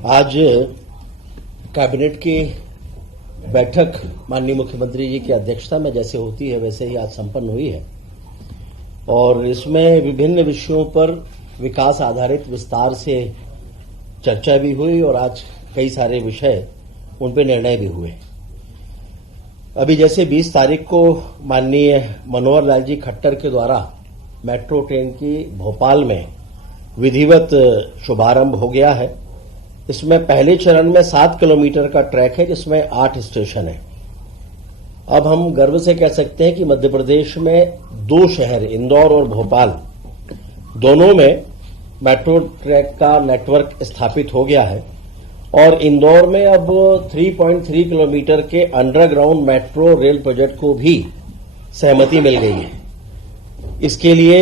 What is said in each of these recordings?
आज कैबिनेट की बैठक माननीय मुख्यमंत्री जी की अध्यक्षता में जैसे होती है वैसे ही आज संपन्न हुई है और इसमें विभिन्न विषयों पर विकास आधारित विस्तार से चर्चा भी हुई और आज कई सारे विषय उन पर निर्णय भी हुए। अभी जैसे 20 तारीख को माननीय मनोहर लाल जी खट्टर के द्वारा मेट्रो ट्रेन की भोपाल में विधिवत शुभारंभ हो गया है। इसमें पहले चरण में 7 किलोमीटर का ट्रैक है जिसमें 8 स्टेशन है। अब हम गर्व से कह सकते हैं कि मध्य प्रदेश में 2 शहर इंदौर और भोपाल दोनों में मेट्रो ट्रैक का नेटवर्क स्थापित हो गया है और इंदौर में अब 3.3 किलोमीटर के अंडरग्राउंड मेट्रो रेल प्रोजेक्ट को भी सहमति मिल गई है। इसके लिए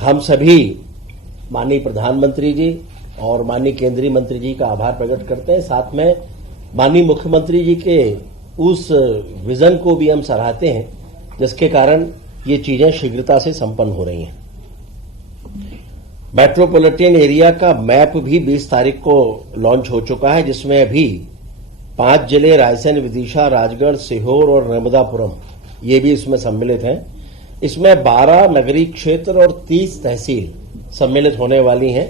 हम सभी माननीय प्रधानमंत्री जी और माननीय केंद्रीय मंत्री जी का आभार प्रकट करते हैं। साथ में माननीय मुख्यमंत्री जी के उस विजन को भी हम सराहते हैं जिसके कारण ये चीजें शीघ्रता से संपन्न हो रही हैं। मेट्रोपॉलिटन एरिया का मैप भी 20 तारीख को लॉन्च हो चुका है जिसमें अभी 5 जिले रायसेन, विदिशा, राजगढ़, सीहोर और नर्मदापुरम ये भी इसमें सम्मिलित हैं। इसमें 12 नगरीय क्षेत्र और 30 तहसील सम्मिलित होने वाली हैं।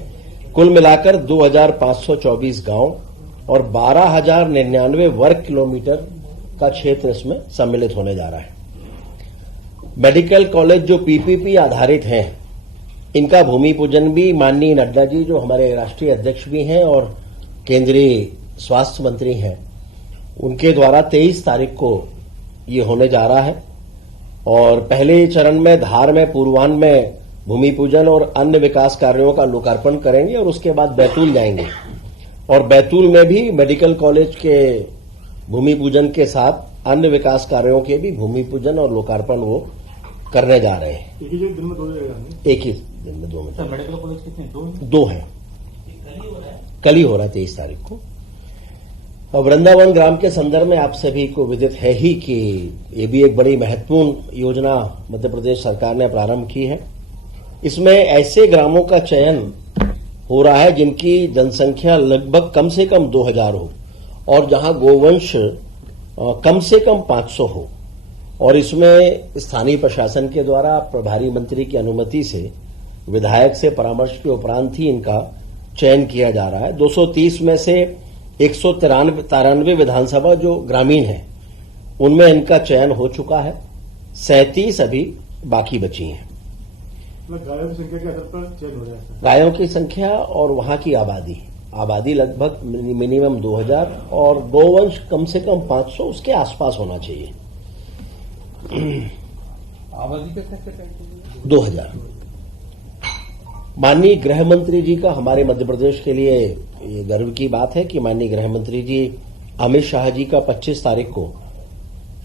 कुल मिलाकर 2524 गांव और 12,099 वर्ग किलोमीटर का क्षेत्र इसमें सम्मिलित होने जा रहा है। मेडिकल कॉलेज जो पीपीपी आधारित हैं इनका भूमि पूजन भी माननीय नड्डा जी जो हमारे राष्ट्रीय अध्यक्ष भी हैं और केंद्रीय स्वास्थ्य मंत्री हैं उनके द्वारा 23 तारीख को ये होने जा रहा है और पहले चरण में धार में पूर्वाह्न में भूमि पूजन और अन्य विकास कार्यों का लोकार्पण करेंगे और उसके बाद बैतूल जाएंगे और बैतूल में भी मेडिकल कॉलेज के भूमि पूजन के साथ अन्य विकास कार्यों के भी भूमि पूजन और लोकार्पण वो करने जा रहे हैं। एक ही दिन में 2 जगह, एक ही दिन में 2 में। सर मेडिकल कॉलेज कितने? 2 हैं। कल ही हो रहा है 23 तारीख को। और वृंदावन ग्राम के संदर्भ में आप सभी को विदित है ही कि ये भी एक बड़ी महत्वपूर्ण योजना मध्य प्रदेश सरकार ने प्रारंभ की है। इसमें ऐसे ग्रामों का चयन हो रहा है जिनकी जनसंख्या लगभग कम से कम 2000 हो और जहां गोवंश कम से कम 500 हो और इसमें स्थानीय प्रशासन के द्वारा प्रभारी मंत्री की अनुमति से विधायक से परामर्श के उपरांत ही इनका चयन किया जा रहा है। 230 में से 193 विधानसभा जो ग्रामीण है उनमें इनका चयन हो चुका है। 37 अभी बाकी बची हैं। गायों की संख्या के आधार पर चयन हो जाएगा? गायों की संख्या और वहां की आबादी लगभग मिनिमम 2000 और गोवंश कम से कम 500 उसके आसपास होना चाहिए। आबादी का 2000। माननीय गृह मंत्री जी का हमारे मध्य प्रदेश के लिए ये गर्व की बात है कि माननीय गृह मंत्री जी अमित शाह जी का 25 तारीख को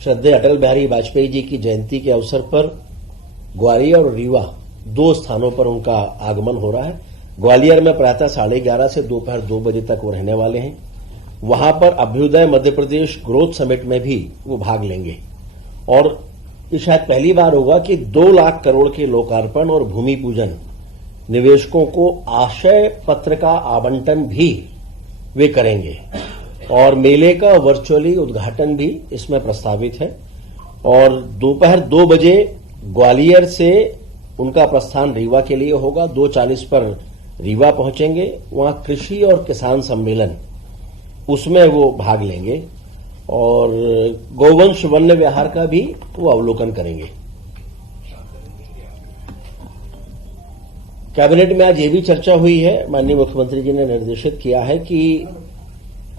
श्रद्धेय अटल बिहारी वाजपेयी जी की जयंती के अवसर पर ग्वालियर और रीवा 2 स्थानों पर उनका आगमन हो रहा है। ग्वालियर में प्रातः 11:30 से दोपहर 2 बजे तक वो रहने वाले हैं। वहां पर अभ्युदय मध्य प्रदेश ग्रोथ समिट में भी वो भाग लेंगे और ये शायद पहली बार होगा कि 2 लाख करोड़ के लोकार्पण और भूमि पूजन निवेशकों को आशय पत्र का आवंटन भी वे करेंगे और मेले का वर्चुअली उद्घाटन भी इसमें प्रस्तावित है और दोपहर 2 बजे ग्वालियर से उनका प्रस्थान रीवा के लिए होगा। 2:40 पर रीवा पहुंचेंगे। वहां कृषि और किसान सम्मेलन उसमें वो भाग लेंगे और गोवंश वन्य विहार का भी वो अवलोकन करेंगे। कैबिनेट में आज ये भी चर्चा हुई है, माननीय मुख्यमंत्री जी ने निर्देशित किया है कि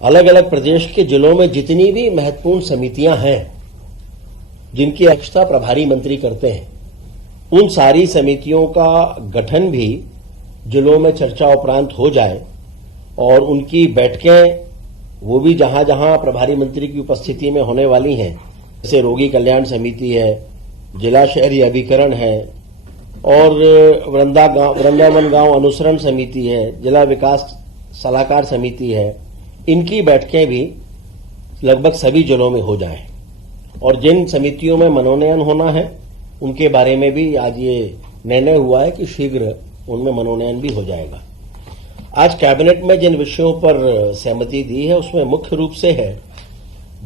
अलग अलग प्रदेश के जिलों में जितनी भी महत्वपूर्ण समितियां हैं जिनकी अध्यक्षता प्रभारी मंत्री करते हैं उन सारी समितियों का गठन भी जिलों में चर्चा उपरांत हो जाए और उनकी बैठकें वो भी जहां जहां प्रभारी मंत्री की उपस्थिति में होने वाली हैं, जैसे रोगी कल्याण समिति है, जिला शहरी अभिकरण है और वृंदावन गांव अनुसरण समिति है, जिला विकास सलाहकार समिति है, इनकी बैठकें भी लगभग सभी जिलों में हो जाएं और जिन समितियों में मनोनयन होना है उनके बारे में भी आज ये निर्णय हुआ है कि शीघ्र उनमें मनोनयन भी हो जाएगा। आज कैबिनेट में जिन विषयों पर सहमति दी है उसमें मुख्य रूप से है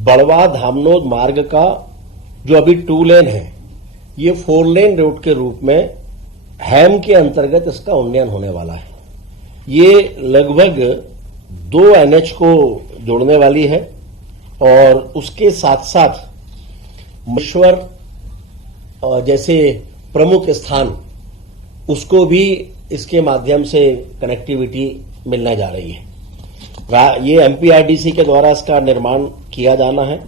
बड़वा धामनोद मार्ग का जो अभी 2 लेन है ये 4 लेन रोड के रूप में हैम के अंतर्गत इसका उन्नयन होने वाला है। ये लगभग 2 एनएच को जोड़ने वाली है और उसके साथ साथ महेश्वर जैसे प्रमुख स्थान उसको भी इसके माध्यम से कनेक्टिविटी मिलने जा रही है। ये एमपीआरडीसी के द्वारा इसका निर्माण किया जाना है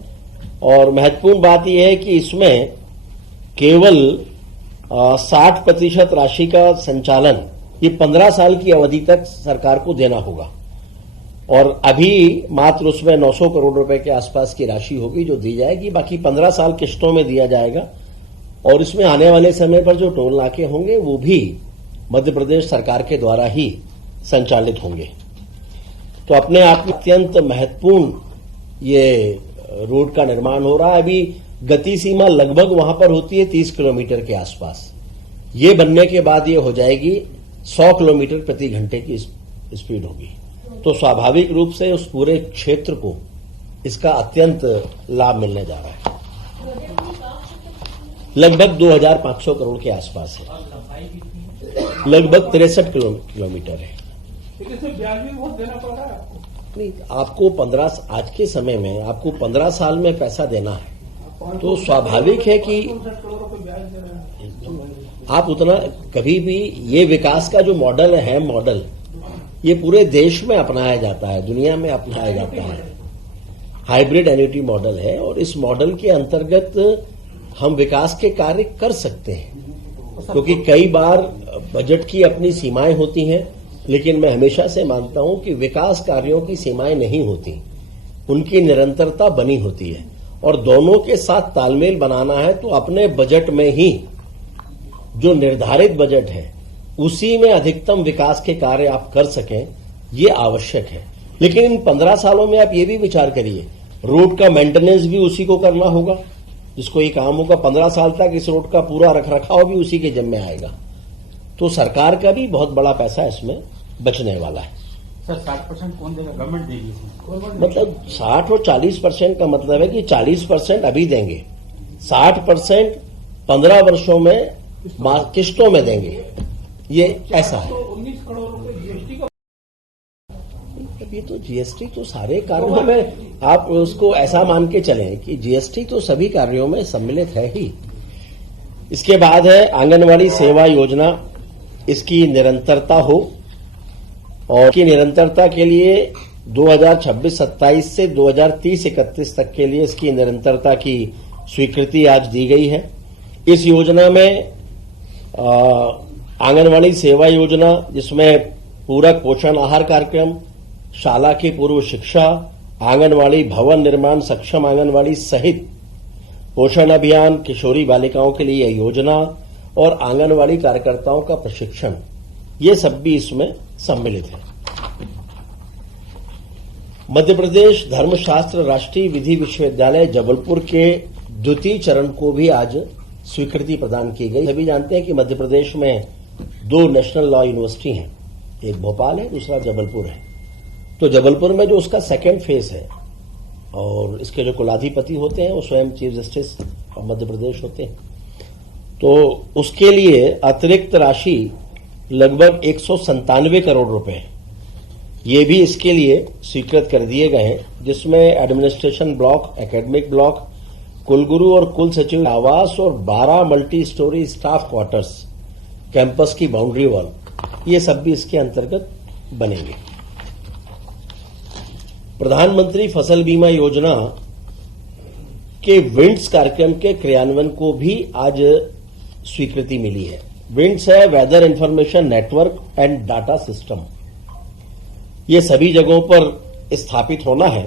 और महत्वपूर्ण बात यह है कि इसमें केवल 60% राशि का संचालन ये 15 साल की अवधि तक सरकार को देना होगा और अभी मात्र उसमें 900 करोड़ रुपए के आसपास की राशि होगी जो दी जाएगी, बाकी 15 साल किश्तों में दिया जाएगा और इसमें आने वाले समय पर जो टोल नाके होंगे वो भी मध्य प्रदेश सरकार के द्वारा ही संचालित होंगे। तो अपने आप में अत्यंत महत्वपूर्ण ये रोड का निर्माण हो रहा है। अभी गति सीमा लगभग वहां पर होती है 30 किलोमीटर के आसपास, ये बनने के बाद ये हो जाएगी 100 किलोमीटर प्रति घंटे की स्पीड होगी। तो स्वाभाविक रूप से उस पूरे क्षेत्र को इसका अत्यंत लाभ मिलने जा रहा है। लगभग 2500 करोड़ के आसपास है, लगभग 63 किलोमीटर है। ब्याज भी बहुत देना पड़ रहा है। नहीं, आपको 15 आज के समय में आपको 15 साल में पैसा देना है तो स्वाभाविक है कि आप उतना कभी भी ये विकास का जो मॉडल है मॉडल ये पूरे देश में अपनाया जाता है, दुनिया में अपनाया जाता है। हाइब्रिड एन्युटी मॉडल है और इस मॉडल के अंतर्गत हम विकास के कार्य कर सकते हैं क्योंकि कई बार बजट की अपनी सीमाएं होती हैं, लेकिन मैं हमेशा से मानता हूं कि विकास कार्यों की सीमाएं नहीं होती, उनकी निरंतरता बनी होती है और दोनों के साथ तालमेल बनाना है तो अपने बजट में ही जो निर्धारित बजट है उसी में अधिकतम विकास के कार्य आप कर सकें, ये आवश्यक है। लेकिन इन 15 सालों में आप ये भी विचार करिए, रोड का मेंटेनेंस भी उसी को करना होगा जिसको ये काम होगा। 15 साल तक इस रोड का पूरा रखरखाव भी उसी के जिम्मे आएगा, तो सरकार का भी बहुत बड़ा पैसा इसमें बचने वाला है। सर 60% कौन देगा? गवर्नमेंट देगी इसमें? मतलब 60 और 40% का मतलब है कि 40% अभी देंगे, 60% 15 वर्षों में किश्तों में देंगे, ये ऐसा है। 19 करोड़ रुपए जीएसटी का। ये तो जीएसटी तो सारे कार्यों में आप उसको ऐसा मान के चलें कि जीएसटी तो सभी कार्यों में सम्मिलित है ही। इसके बाद है आंगनवाड़ी सेवा योजना, इसकी निरंतरता हो और की निरंतरता के लिए 2026-27 से 2030-31 तक के लिए इसकी निरंतरता की स्वीकृति आज दी गई है। इस योजना में आंगनवाड़ी सेवा योजना जिसमें पूरक पोषण आहार कार्यक्रम, शाला की पूर्व शिक्षा, आंगनवाड़ी भवन निर्माण, सक्षम आंगनवाड़ी सहित पोषण अभियान, किशोरी बालिकाओं के लिए योजना और आंगनवाड़ी कार्यकर्ताओं का प्रशिक्षण, ये सब भी इसमें सम्मिलित है। मध्य प्रदेश धर्मशास्त्र राष्ट्रीय विधि विश्वविद्यालय जबलपुर के द्वितीय चरण को भी आज स्वीकृति प्रदान की गई। सभी जानते हैं कि मध्य प्रदेश में 2 नेशनल लॉ यूनिवर्सिटी हैं, एक भोपाल है, दूसरा जबलपुर है। तो जबलपुर में जो उसका सेकेंड फेज है और इसके जो कुलाधिपति होते हैं वो स्वयं chief justice of Madhya Pradesh होते हैं, तो उसके लिए अतिरिक्त राशि लगभग 197 करोड़ रुपए ये भी इसके लिए स्वीकृत कर दिए गए हैं, जिसमें एडमिनिस्ट्रेशन ब्लॉक, एकेडमिक ब्लॉक, कुलगुरु और कुल सचिव आवास और 12 multi storey staff quarters, campus की बाउंड्री वॉल, ये सब भी इसके अंतर्गत बनेंगे। प्रधानमंत्री फसल बीमा योजना के विंड्स कार्यक्रम के क्रियान्वयन को भी आज स्वीकृति मिली है। विंड्स है weather information network and data system, ये सभी जगहों पर स्थापित होना है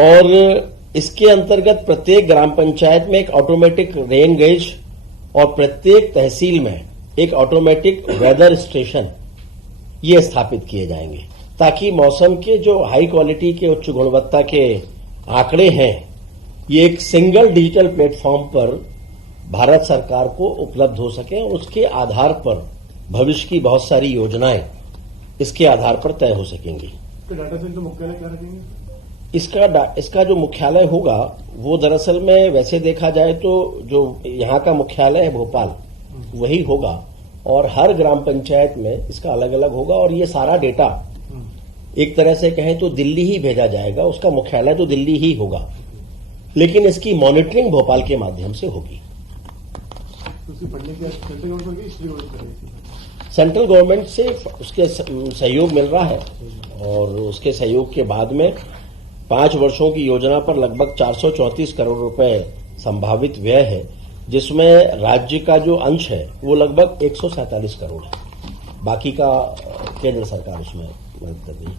और इसके अंतर्गत प्रत्येक ग्राम पंचायत में एक ऑटोमेटिक रेन गेज और प्रत्येक तहसील में एक ऑटोमेटिक वेदर स्टेशन ये स्थापित किए जाएंगे, ताकि मौसम के जो हाई क्वालिटी के उच्च गुणवत्ता के आंकड़े हैं ये एक सिंगल डिजिटल प्लेटफॉर्म पर भारत सरकार को उपलब्ध हो सके और उसके आधार पर भविष्य की बहुत सारी योजनाएं इसके आधार पर तय हो सकेंगी। तो डाटा सेंटर मुख्यालय क्या रखेंगे? इसका जो मुख्यालय होगा वो दरअसल में वैसे देखा जाए तो जो यहाँ का मुख्यालय है भोपाल वही होगा और हर ग्राम पंचायत में इसका अलग अलग होगा और ये सारा डेटा एक तरह से कहें तो दिल्ली ही भेजा जाएगा। उसका मुख्यालय तो दिल्ली ही होगा लेकिन इसकी मॉनिटरिंग भोपाल के माध्यम से होगी। तो उसकी फंडिंग क्या सेंट्रल गवर्नमेंट करेगी, स्टेट गवर्नमेंट करेगी? सेंट्रल गवर्नमेंट से उसके सहयोग मिल रहा है और उसके सहयोग के बाद में 5 वर्षों की योजना पर लगभग 434 करोड़ रुपए संभावित व्यय है, जिसमें राज्य का जो अंश है वो लगभग 147 करोड़ है। बाकी का केंद्र सरकार उसमें मदद कर रही है।